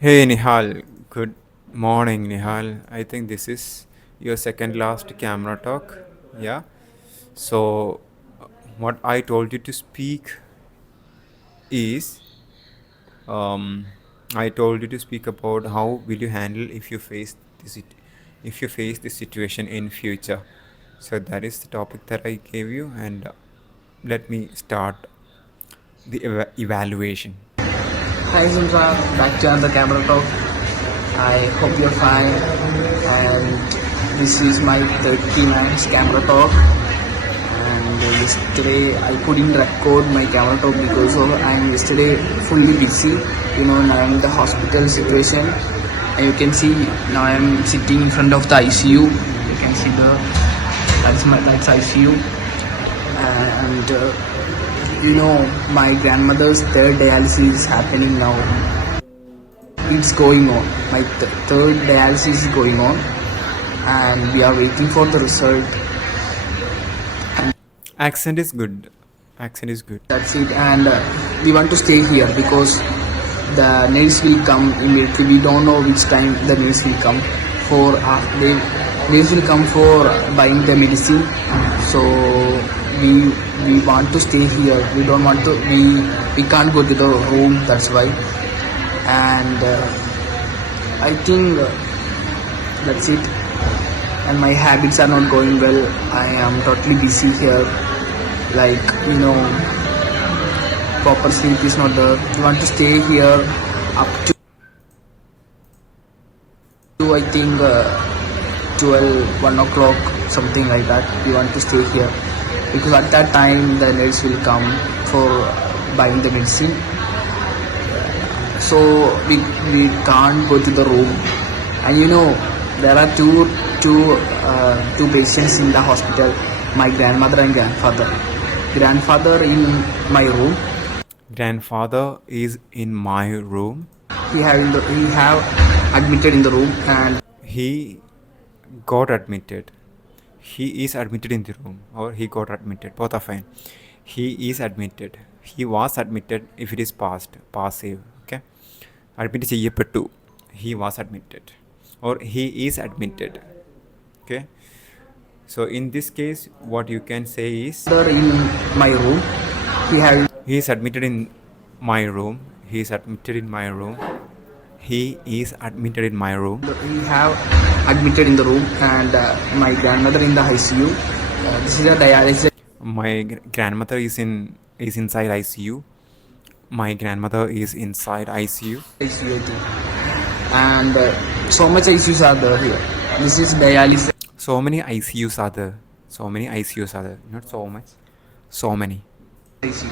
Hey Nihal, good morning Nihal. I think this is your second last camera talk. Yeah. So, what I told you to speak is um, I told you to speak about how will you handle if you face if you face this situation in future. So that is the topic that I gave you, and let me start the evaluation. Hi Simran, back to another camera talk. I hope you're fine. And this is my 39th camera talk. And yesterday I couldn't record my camera talk because of I'm yesterday fully busy. Now I'm in the hospital situation. And you can see now I'm sitting in front of the ICU. You can see that's ICU. And my grandmother's third dialysis is happening now. It's going on. My third dialysis is going on, and we are waiting for the result. And Accent is good. Accent is good. that's it. And we want to stay here because the nurse will come immediately. We don't know which time the nurse will come for. They nurse will come for buying the medicine. So we want to stay here. We don't want to. We can't go to the room. That's why. And I think that's it. And my habits are not going well. I am totally busy here. Like proper sleep is not there. We want to stay here up to I think 12, 1 o'clock, something like that. We want to stay here because at that time the nurse will come for buying the medicine. So we can't go to the room. And there are two patients in the hospital, my grandmother and grandfather. Grandfather in my room. Grandfather is in my room. He have admitted in the room. And He got admitted. He is admitted in the room, or he got admitted. Both are fine. He is admitted. He was admitted if it is past, passive. Okay. Admitted ചെയ്യപ്പെട്ടു. He was admitted. Or he is admitted. Okay. So in this case, what you can say is in my room. He had he is admitted in my room. He is admitted in my room. He is admitted in my room. he have admitted in the room. And my grandmother in the ICU. This is a dialysis. My grandmother is inside ICU. My grandmother is inside ICU. ICU too. And so much ICUs are there here. This is dialysis So many ICUs are there. So many ICUs are there. Not so much. So many. ICU.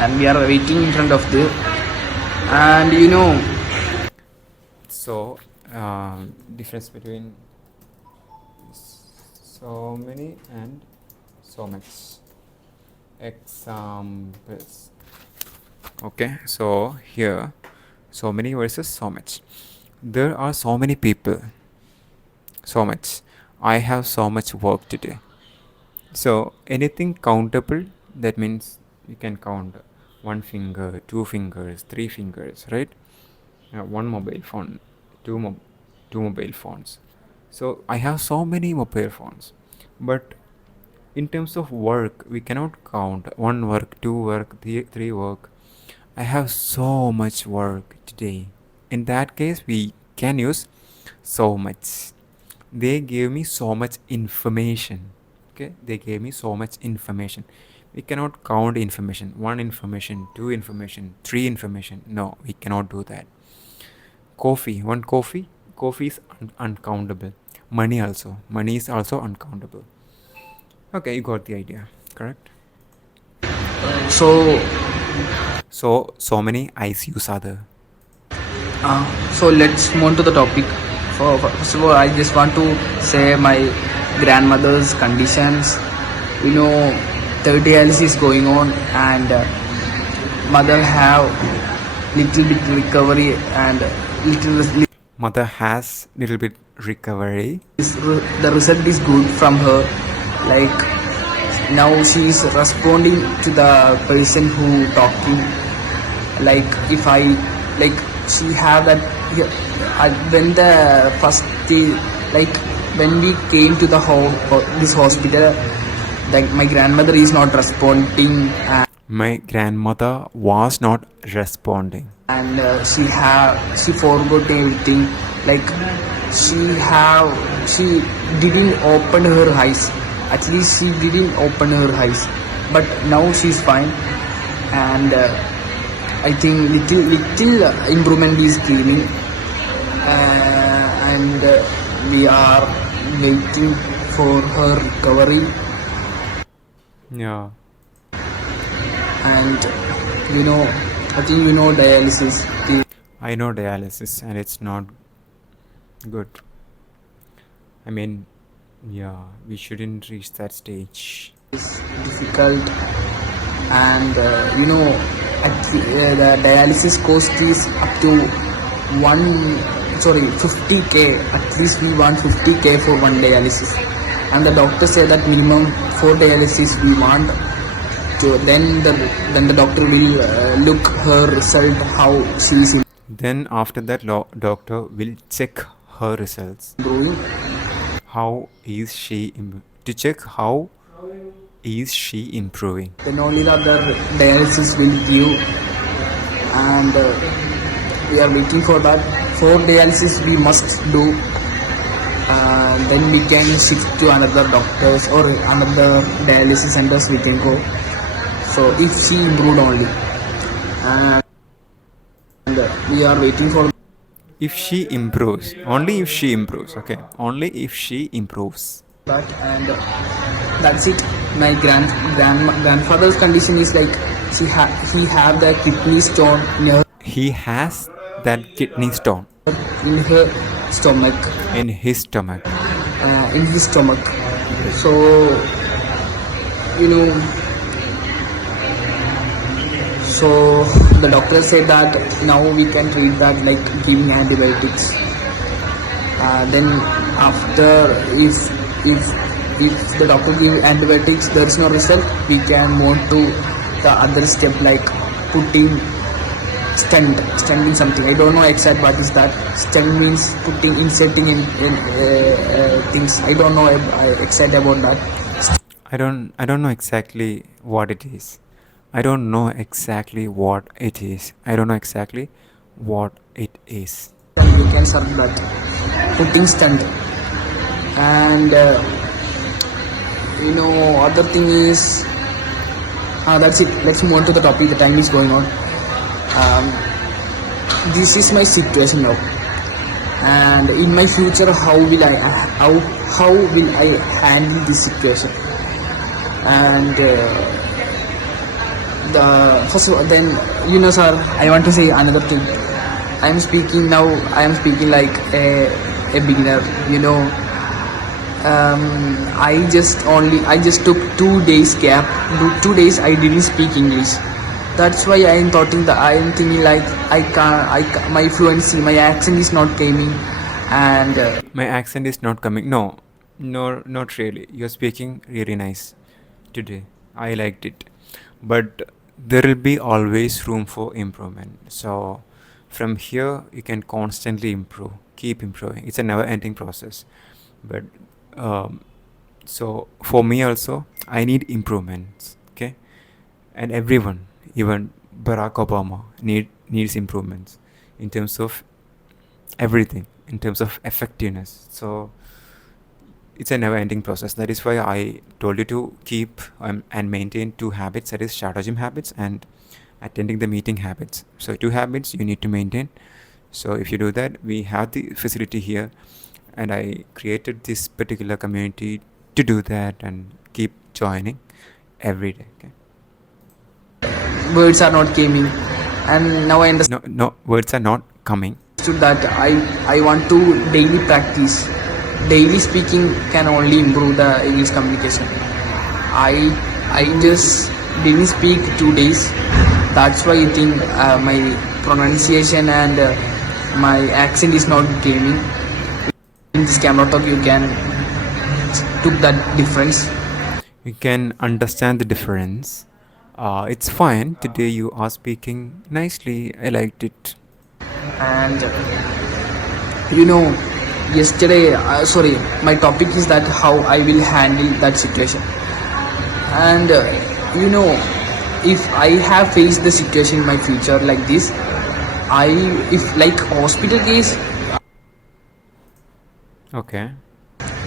And we are waiting in front of the. And So difference between so many and so much. Examples. Okay, so here so many versus so much. There are so many people. So much. I have so much work to do. So anything countable, that means you can count one finger, two fingers, three fingers, right? One mobile phone, two mobile phones. So I have so many mobile phones, but in terms of work, we cannot count one work, two work, three work. I have so much work today. In that case, we can use so much. They gave me so much information. Okay, they gave me so much information. We cannot count information. One information, two information, three information. No, we cannot do that. Coffee, one coffee. Coffee is uncountable. Money also. Money is also uncountable. Okay, you got the idea, correct? so So many ICUs are there. so let's move on to the topic. First of all, I just want to say my grandmother's conditions. Third dialysis is going on, and mother have little bit recovery and little. Mother has little bit recovery. The result is good from her. Like now she is responding to the person who talking. Like if I like she have that. Yeah, when the first like when we came to the this hospital, like my grandmother is not responding, My grandmother was not responding. and she forgot everything. Like she didn't open her eyes. At least she didn't open her eyes, but now she's fine, and I think little improvement is coming, and we are waiting for her recovery. Yeah. And you know, I think you know dialysis I know dialysis and it's not good. I mean, yeah, we shouldn't reach that stage. is difficult, and the dialysis cost is up to 50k. At least we want 50k for one dialysis, and the doctor said that minimum 4 dialysis we want. So then the doctor will look her result how she is Then after that, doctor will check her results. improving. How is she to check how is she improving? Then only the other dialysis will give, and we are waiting for that. 4 dialysis we must do, then we can shift to another doctors or another dialysis centers we can go. So if she improved only, and we are waiting for If she improves, only if she improves, okay, only if she improves. that, and that's it. My grandfather's condition is like he have the kidney stone near He has that kidney stone in her stomach, in his stomach. in his stomach. So you know, so the doctor said that now we can treat that like giving antibiotics. Then after, if the doctor give antibiotics, there is no result, we can move to the other step like putting stent in something. I don't know exact what is that. Stent means inserting in things. I don't know exact about that. I don't know exactly what it is. I don't know exactly what it is. I don't know exactly what it is. We can serve that putting stent, and other thing is that's it. Let's move on to the topic. The time is going on. This is my situation now, and in my future, how will I handle this situation? And the first of all, then sir, I want to say another thing. I am speaking now. I am speaking like a beginner. I just took 2 days gap. 2 days I didn't speak English. That's why I am thinking like my fluency, my accent is not coming, and My accent is not coming. No, not really. You're speaking really nice today. I liked it. But there will be always room for improvement. So from here, you can constantly improve, keep improving. It's a never ending process. But so for me also, I need improvements. Okay. And everyone, even Barack Obama, needs improvements in terms of everything, in terms of effectiveness. So it's a never ending process. That is why I told you to keep and maintain 2 habits, that is shadow gym habits and attending the meeting habits. So 2 habits you need to maintain. So if you do that, we have the facility here, and I created this particular community to do that and keep joining every day. Okay. words are not coming, and now I understood No, words are not coming. that I want to daily practice. Daily speaking can only improve the English communication. I just didn't speak 2 days. That's why I think my pronunciation and my accent is not gaming. In this camera talk, you can took that difference. You can understand the difference. It's fine. Today you are speaking nicely. I liked it. And you know, yesterday, sorry, my topic is that how I will handle that situation. And you know, if I have faced the situation in my future like this, I if like hospital case, Okay.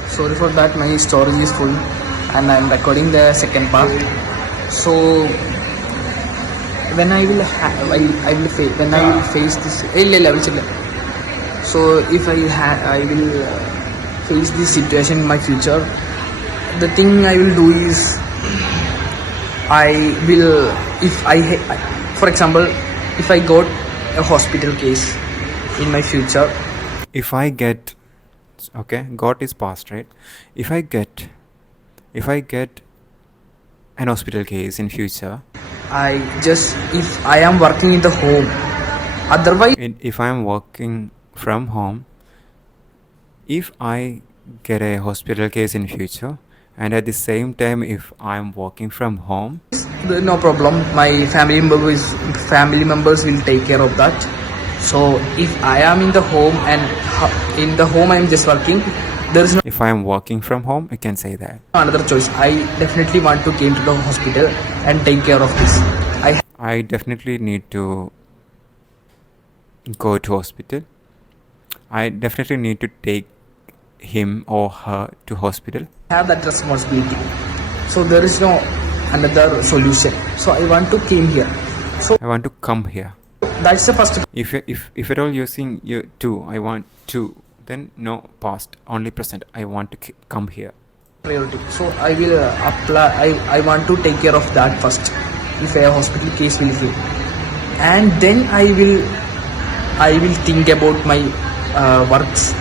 sorry for that, my storage is full and I'm recording the second part. So when I will I will face when I will face this so if I will face this situation in my future, the thing I will do is I will if for example, if I got a hospital case in my future, If I get, okay, got is past, right? If I get an hospital case in future, I just if I am working in the home, otherwise if I am working from home, if I get a hospital case in future, and at the same time if I am working from home, no problem, my family members will take care of that. So if I am in the home and in the home I am just working, there is no if I am working from home, I can say that. another choice. I definitely want to came to the hospital and take care of this. I definitely need to go to hospital. I definitely need to take him or her to hospital. Have that responsibility. So there is no another solution. So I want to came here. So I want to come here. that's the first If at all using you to, I want to, then no past, only present. I want to come here. priority. So I will apply. I want to take care of that first. If a hospital case will give, and then I will think about my works.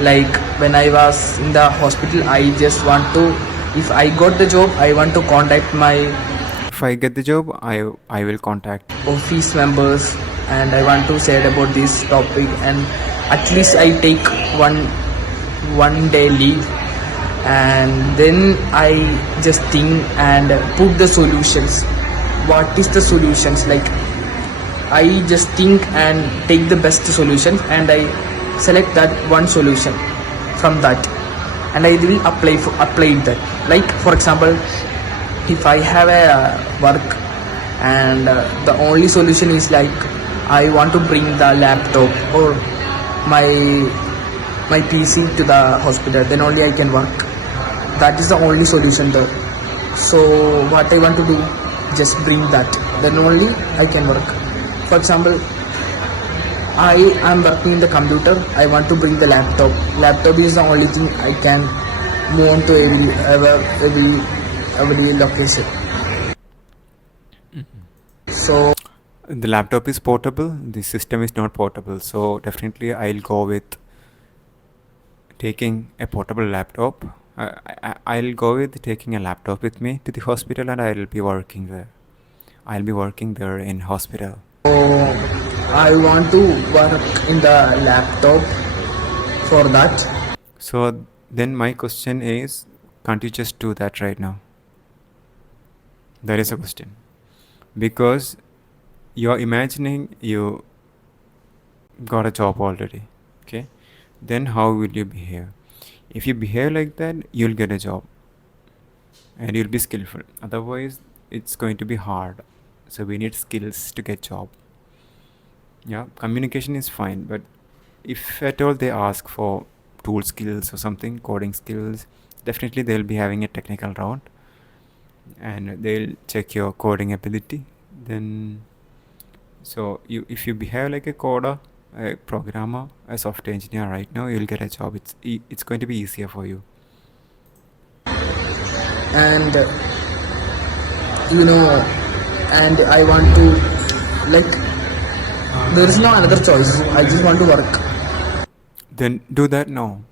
Like when I was in the hospital, I just want to. If I got the job, I want to contact my If I get the job, I will contact. office members and I want to say about this topic, and at least I take one day leave, and then I just think and put the solutions. What is the solutions? Like I just think and take the best solution and I select that one solution from that, and I will apply that. Like for example, if I have a work and the only solution is like I want to bring the laptop or my PC to the hospital, then only I can work. That is the only solution there. So what I want to do, just bring that, then only I can work. For example, I am working in the computer, I want to bring the laptop is the only thing I can move on to every location. So The laptop is portable, the system is not portable, so definitely I'll go with taking a portable laptop. I'll go with taking a laptop with me to the hospital, and I'll be working there. I'll be working there in hospital. I want to work in the laptop for that. So then my question is, can't you just do that right now? That is a question. Because you're imagining you got a job already, okay? Then how will you behave? If you behave like that, you'll get a job and you'll be skillful. Otherwise, it's going to be hard. So we need skills to get job. Yeah, communication is fine, but if at all they ask for tool skills or something, coding skills, definitely they'll be having a technical round and they'll check your coding ability. Then so if you behave like a coder, a programmer, a software engineer right now, you'll get a job. It's going to be easier for you. And and I want to, like, there is no another choice, I just want to work. Then do that now.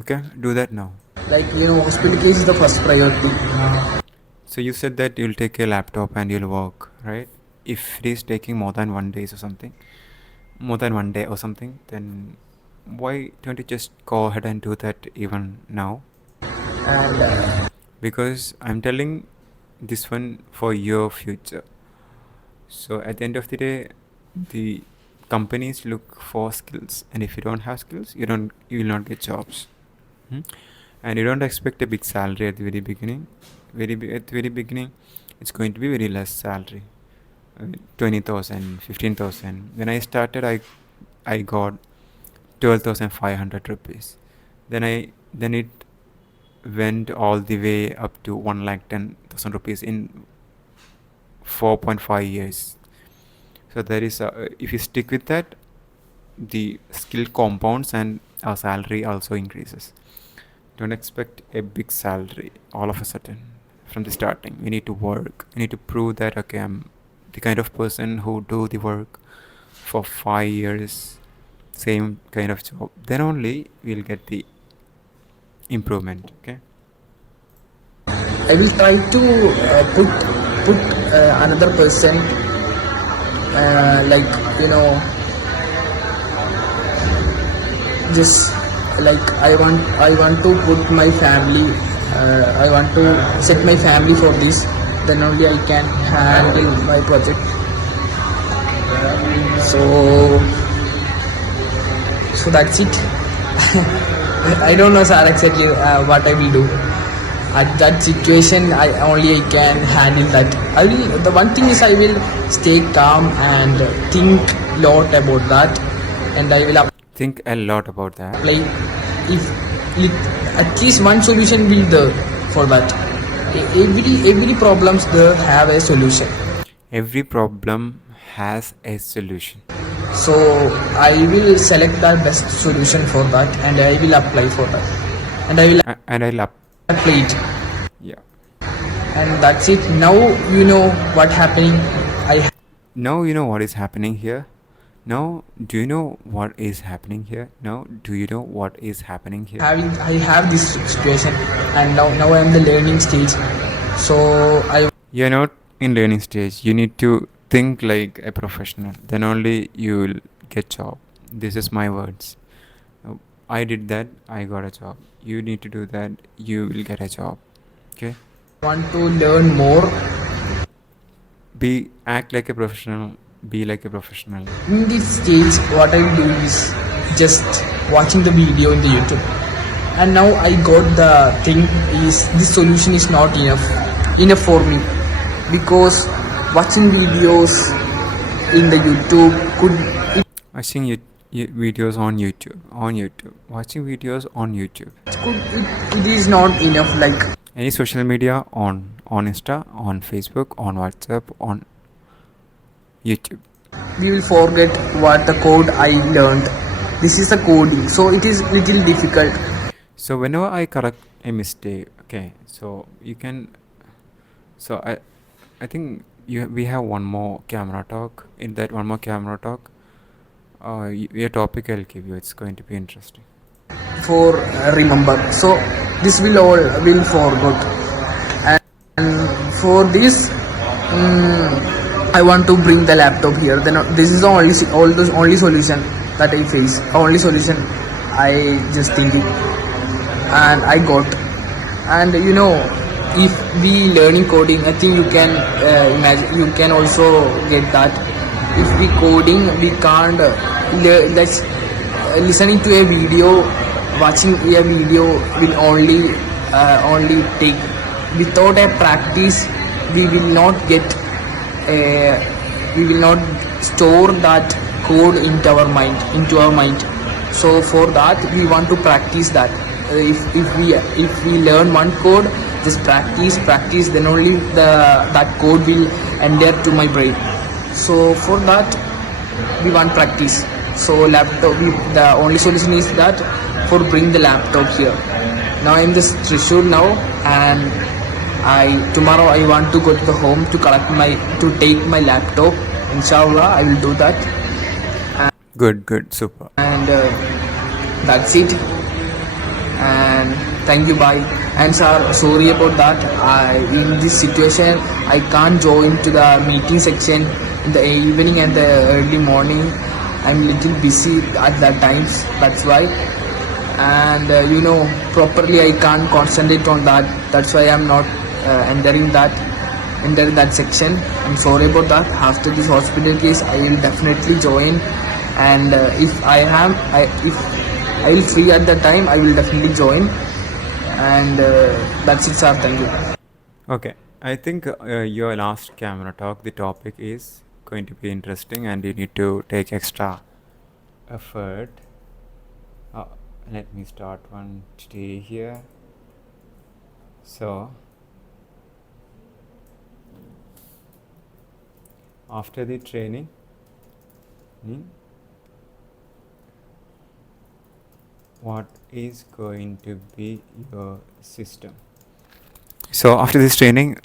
Okay, do that now. Like hospital case is the first priority. So you said that you'll take a laptop and you'll work, right? If it is taking more than 1 day or something, then why don't you just go ahead and do that even now? And Because I'm telling this one for your future. So at the end of the day, the companies look for skills, and if you don't have skills, you will not get jobs. Hmm? And you don't expect a big salary at the very beginning. At the very beginning, it's going to be very less salary, 20,000, 15,000. When I started, I got 12,500 rupees. Then it went all the way up to 1,10,000 rupees in 4.5 years. So there is if you stick with that, the skill compounds and our salary also increases. Don't expect a big salary all of a sudden from the starting. We need to work. We need to prove that, okay, I'm the kind of person who do the work for 5 years, same kind of job. Then only we'll get the improvement. Okay. I will try to put another person, like, you know, just like I want to put my family, I want to set my family for this, then only I can handle my project. So that's it. I don't know, sir, exactly what I will do at that situation. I can handle that. The one thing is I will stay calm and think lot about that, and I will Think a lot about that. apply. If at least one solution will there for that. Every problems there have a solution. Every problem has a solution. So I will select the best solution for that, and I will apply for that, and I will And I'll up. apply it, Yeah. and that's it. Now you know what happening. Now you know what is happening here. Now, do you know what is happening here? Now, do you know what is happening here? I have this situation, and now I am the learning stage. So You're not in learning stage. You need to think like a professional. Then only you will get job. This is my words. I did that. I got a job. You need to do that. You will get a job. Okay. want to learn more. Act like a professional. Be like a professional. In this stage, what I do is just watching the video in the YouTube, and now I got the thing is this solution is not enough for me, because watching videos in the YouTube Watching videos on YouTube. Watching videos on YouTube. it is not enough. Like Any social media on Insta, on Facebook, on WhatsApp, on YouTube. we will forget what the code I learned. This is the coding, so it is little difficult. So whenever I correct a mistake, okay, so you can. So I think we have one more camera talk. In that one more camera talk, your topic I'll give you. It's going to be interesting. For remember, so this will forget, and for this I want to bring the laptop here. Then this is the only solution that I face, only solution I just thinking, and I got. And you know, if we learning coding, I think you can imagine, you can also get that. If we coding, we can't let's listening to a video, watching a video will only take. Without a practice, we will not store that code into our mind. So for that, we want to practice that. If we learn one code, just practice, then only that code will enter to my brain. So for that, we want practice. So laptop, the only solution is that for bring the laptop here. Now I'm just Trishul now, and tomorrow I want to go to the home to take my laptop. Inshallah, I will do that. Good, super. And that's it. And thank you, bye. And sir, sorry about that. In this situation, I can't join to the meeting section in the evening and the early morning. I'm little busy at that times. That's why. And properly I can't concentrate on that. That's why I'm not entering that section. I'm sorry about that. After this hospital case, I will definitely join and if I will free at that time, I will definitely join. And that's it, sir. Thank you. Okay, I think your last camera talk, the topic is going to be interesting and you need to take extra effort. Uh, Let me start one today here. So, after the training, what is going to be your system? So, after this training,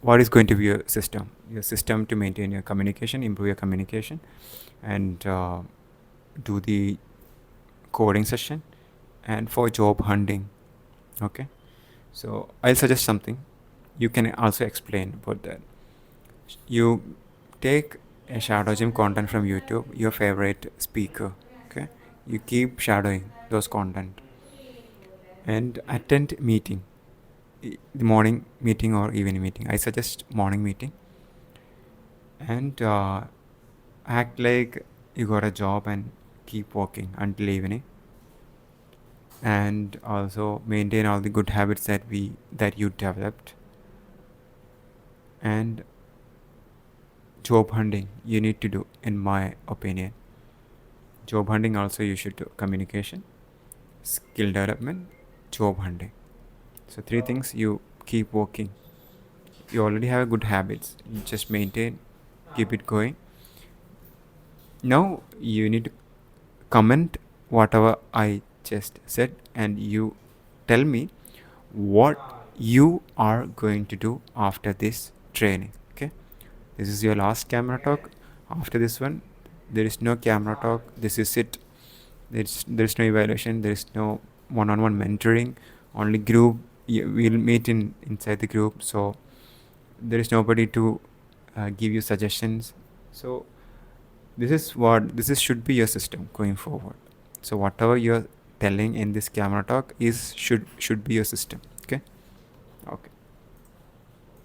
what is going to be your system? Your system to maintain your communication, improve your communication, and do the coding session, and for job hunting. Okay, so I'll suggest something. You can also explain about that. You take a shadow gym content from YouTube, your favorite speaker. Okay, you keep shadowing those content and attend meeting, the morning meeting or evening meeting. I suggest morning meeting, and act like you got a job and keep working until evening, and also maintain all the good habits that you developed. And job hunting you need to do, in my opinion. Job hunting also you should do: communication, skill development, job hunting. So three things you keep working. You already have good habits, you just maintain, keep it going. Now you need to comment whatever I just said, and you tell me what you are going to do after this training. Okay, this is your last camera talk. After this one, there is no camera talk. This is it. There's no evaluation, there is no one-on-one mentoring, only group. We'll meet inside the group, so there is nobody to give you suggestions. So this should be your system going forward. So whatever you're telling in this camera talk is should be your system. Okay.